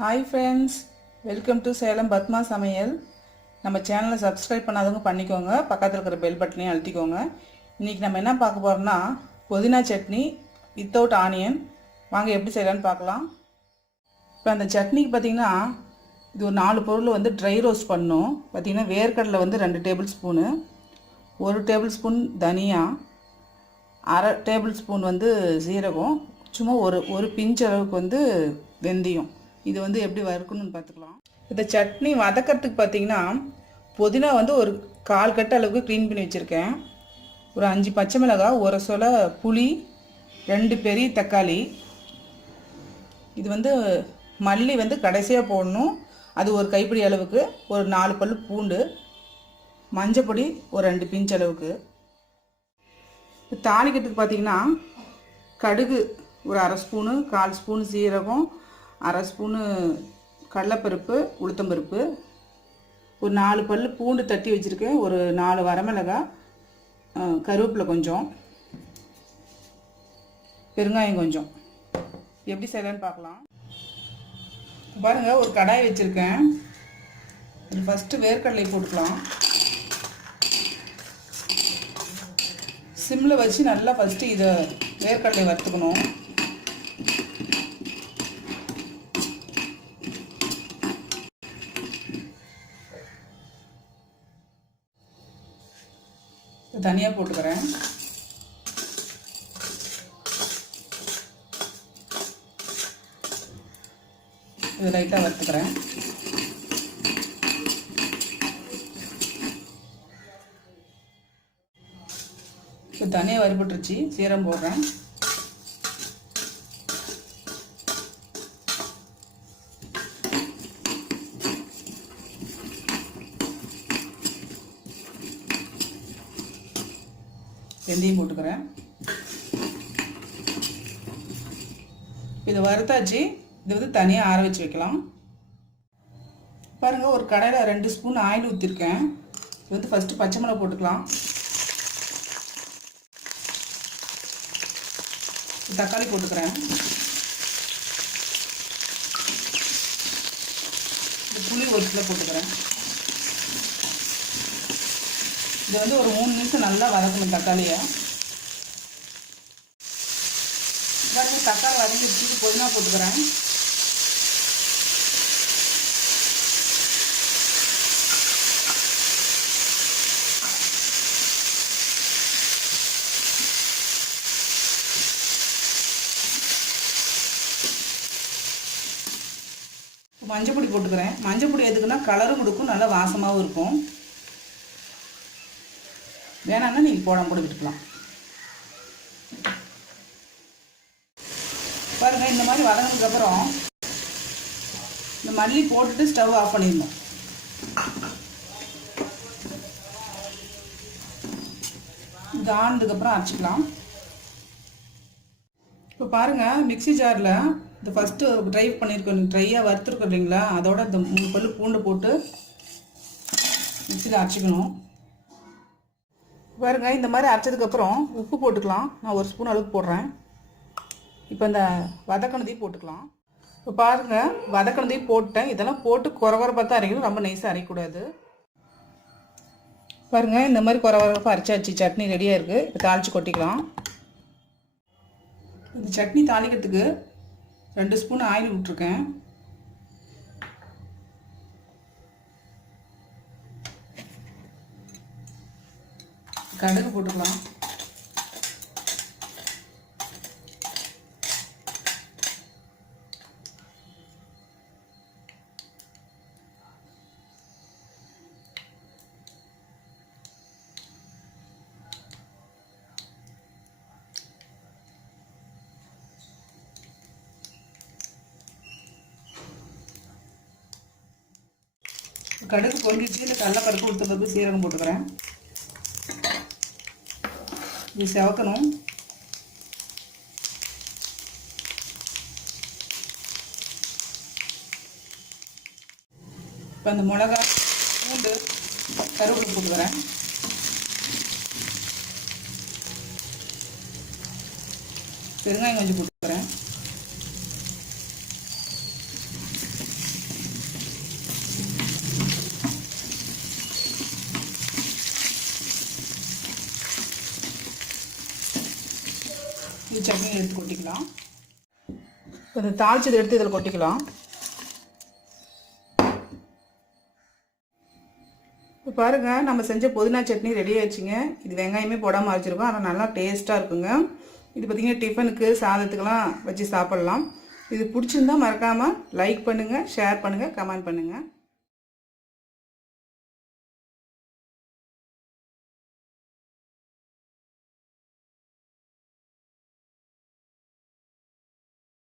Hi friends, welcome to Salem Padma சமையல். நம்ம சேனலை சப்ஸ்கிரைப் பண்ணாதவங்க பண்ணிக்கோங்க, பக்கத்தில் இருக்கிற பெல் பட்டனையும் அழுத்திக்கோங்க. இன்றைக்கி நம்ம என்ன பார்க்க போகிறோம்னா புதினா சட்னி வித்தவுட் ஆனியன். வாங்க எப்படி செய்யலான்னு பார்க்கலாம். இப்போ அந்த சட்னிக்கு பார்த்திங்கன்னா இது ஒரு 4 பொருள் ட்ரை ரோஸ்ட் பண்ணணும். பார்த்திங்கன்னா வேர்க்கடலை 2 டேபிள் ஸ்பூனு, 1 டேபிள் ஸ்பூன் தனியா, அரை டேபிள் ஸ்பூன் சீரகம், சும்மா ஒரு பிஞ்ச் அளவுக்கு வெந்தயம். இது எப்படி வறுக்கணும்னு பார்த்துக்கலாம். இந்த சட்னி வதக்கிறதுக்கு பார்த்தீங்கன்னா புதினா ஒரு 1/4 கட்டு அளவுக்கு க்ளீன் பண்ணி வச்சுருக்கேன். ஒரு 5 பச்சை மிளகாய், ஒரு சொலை புளி, 2 பெரிய தக்காளி. இது மல்லி கடைசியாக போடணும், அது ஒரு கைப்பிடி அளவுக்கு. ஒரு 4 பல் பூண்டு, மஞ்சப்பொடி ஒரு 2 பிஞ்ச் அளவுக்கு. தாளிக்கிறதுக்கு பார்த்திங்கன்னா கடுகு ஒரு அரை ஸ்பூனு, 1/4 ஸ்பூன் சீரகம், அரை ஸ்பூனு கடலைப்பருப்பு, உளுத்தம்பருப்பு, ஒரு 4 பல் பூண்டு தட்டி வச்சுருக்கேன், ஒரு 4 வரமிளகாய், கருவேப்பிலை கொஞ்சம், பெருங்காயம் கொஞ்சம். எப்படி செய்யலான்னு பார்க்கலாம். பாருங்கள், ஒரு கடாய் வச்சுருக்கேன். இது ஃபஸ்ட்டு வேர்க்கடலை போட்டுக்கலாம். சிம்மில் வச்சு நல்லா ஃபஸ்ட்டு இதை வேர்க்கடலை வறுத்துக்கணும். தனியாக போட்டுக்கிறேன். இது லைட்டாக வறுத்துக்கிறேன். இப்போ தனியாக வறுபட்டுருச்சு, சீரகம் போடுறேன். வெந்தயம் போட்டுக்கிறேன். இது வறுத்தாச்சு. இது தனியாக ஆற வச்சு வைக்கலாம். பாருங்கள், ஒரு கடாயில் 2 ஸ்பூன் ஆயில் ஊற்றிருக்கேன். இது ஃபஸ்ட்டு பச்சை மிளகா போட்டுக்கலாம். தக்காளி போட்டுக்கிறேன். இந்த புளி ஒரு கிலோ போட்டுக்கிறேன். இது ஒரு 3 நிமிஷம் நல்லா வதக்கணும் தக்காளியை. தக்காளி வதக்கிட்டு புதினா போட்டுக்கிறேன். மஞ்சள் பொடி போட்டுக்கிறேன். மஞ்சள் பொடி எதுக்குன்னா கலரும் கொடுக்கும், நல்லா வாசமாகவும் இருக்கும். வேணான்னா நீங்கள் போடாமல் கூட விட்டுக்கலாம். பாருங்கள், இந்த மாதிரி வதங்கினதுக்கப்புறம் இந்த மல்லி போட்டுட்டு ஸ்டவ் ஆஃப் பண்ணிடணும். இது ஆனதுக்கப்புறம் அரைச்சிக்கலாம். இப்போ பாருங்கள், மிக்ஸி ஜாரில் இந்த ஃபஸ்ட்டு ட்ரையாக வறுத்துருக்கோம் இல்லைங்களா, அதோட இந்த 3 பல் பூண்டு போட்டு மிக்ஸியில் அரைச்சிக்கணும். பாருங்கள், இந்த மாதிரி அரைச்சதுக்கப்புறம் உப்பு போட்டுக்கலாம். நான் 1 ஸ்பூன் அளவுக்கு போடுறேன். இப்போ இந்த வதக்கணதையும் போட்டுக்கலாம். இப்போ பாருங்கள், வதக்கணதையும் போட்டேன். இதெல்லாம் போட்டு குறவரப்பாக தான் அரைக்கணும், ரொம்ப நைஸாக அரைக்கக்கூடாது. பாருங்கள், இந்த மாதிரி குறவரப்பாக அரைச்சாச்சு. சட்னி ரெடியாக இருக்குது. இப்போ தாளித்து கொட்டிக்கலாம். இந்த சட்னி தாளிக்கிறதுக்கு 2 ஸ்பூன் ஆயில் விட்டுருக்கேன். கடுகு போட்டுக்கலாம். கடுகு பொங்கிச்சு. இந்த கடலைப்பருப்பு, உளுத்தம்பருப்பு, சீரகம் போட்டுக்கிறேன். இது செவக்கணும். இப்போ அந்த மிளகா, பூண்டு, கருவேப்பிலை போட்டுக்கிறேன். பெருங்காயம் கொஞ்சம் போட்டுக்கிறேன். சட்னி எடுத்து கொட்டிக்கலாம். இந்த தாளிச்சதை எடுத்து இதில் கொட்டிக்கலாம். இப்போ பாருங்கள், நம்ம செஞ்ச புதினா சட்னி ரெடி ஆயிடுச்சுங்க. இது வெங்காயமே போடாமல் அரைச்சிருக்கோம், ஆனால் நல்லா டேஸ்ட்டாக இருக்குங்க. இது பார்த்திங்கன்னா டிஃபனுக்கு சாதத்துக்கெல்லாம் வச்சு சாப்பிட்லாம். இது பிடிச்சிருந்தா மறக்காமல் லைக் பண்ணுங்கள், ஷேர் பண்ணுங்கள், கமெண்ட் பண்ணுங்கள்.